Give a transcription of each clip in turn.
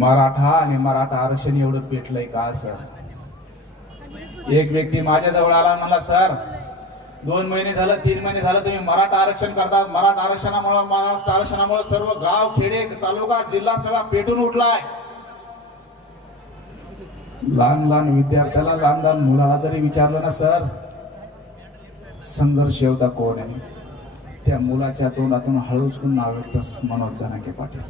मराठा आणि मराठा आरक्षण एवढं पेटलंय का सर? एक व्यक्ती माझ्या जवळ आला म्हणला सर दोन महिने झालं तीन महिने झालं तुम्ही मराठा आरक्षण करता. मराठा आरक्षणामुळे महाराष्ट्र आरक्षणामुळे सर्व गाव खेडे तालुका जिल्हा सगळा पेटून उठलाय. लहान लहान विद्यार्थ्याला लहान लहान मुलाला जरी विचारलं ना सर संघर्ष एवढा कोण आहे? त्या मुलाच्या तोंडातून हळूच नाव येतं मनोज जरांगे पाटील.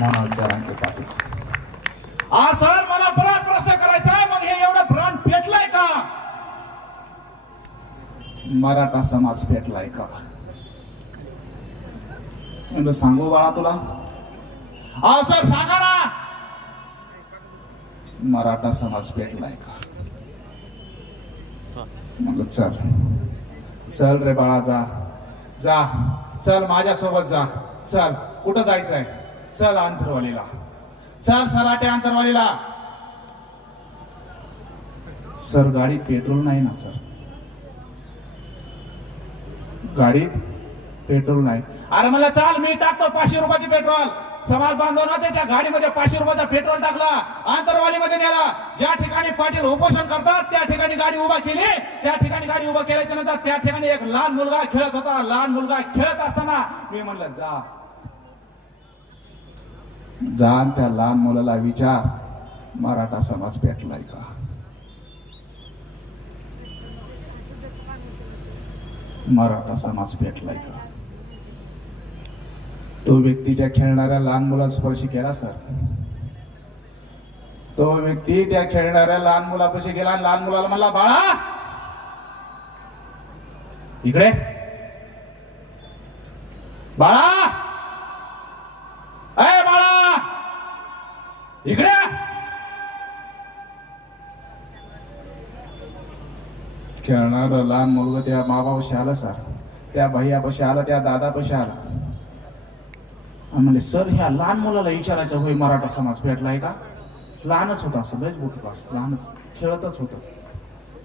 मनोज जरांगे पाटील हा सर मला परत प्रश्न करायचा आहे. मग हे एवढं ब्रांड पेटलाय का? मराठा समाज पेटलाय का? म्हणलं सांगू बाळा तुला? हा सर सांगा ना. मराठा समाज पेटलाय का? मग चल. चल रे बाळा जा. जा. चल माझ्यासोबत जा. चल. कुठं जायचंय? चल अंतरवालीला. चल सराटे अंतरवालीला. सर गाडी पेट्रोल नाही ना सर? गाडीत पेट्रोल नाही. अरे मला चाल मी टाकतो पाचशे रुपयाची पेट्रोल. समाज बांधव ना त्याच्या गाडीमध्ये पाचशे रुपयाचा पेट्रोल टाकला. आंतरवालीमध्ये नेला. ज्या ठिकाणी पाटील उपोषण करतात त्या ठिकाणी गाडी उभा केली. त्या ठिकाणी गाडी उभा केल्याच्यानंतर त्या ठिकाणी एक लहान मुलगा खेळत होता. लहान मुलगा खेळत असताना मी म्हणलं जा. जाण त्या लहान मुलाला विचार मराठा समाज भेटलाय का? मराठा समाज भेटलाय का? तो व्यक्ती त्या खेळणाऱ्या लहान मुलाला स्पर्श केला सर. तो व्यक्ती त्या खेळणाऱ्या लहान मुलापाशी गेला आणि लहान मुलाला म्हणला बाळा इकडे. बाळा खेळणार लहान मुलगा त्या माबापाशी आलं सर त्या भैयापाशी आलं त्या दादापाशी आला. आणि म्हणले सर ह्या लहान मुलाला विचारायचं होय मराठा समाज भेटलाय का? लहानच होता असं लयच मोठं लहानच. खेळतच होतं.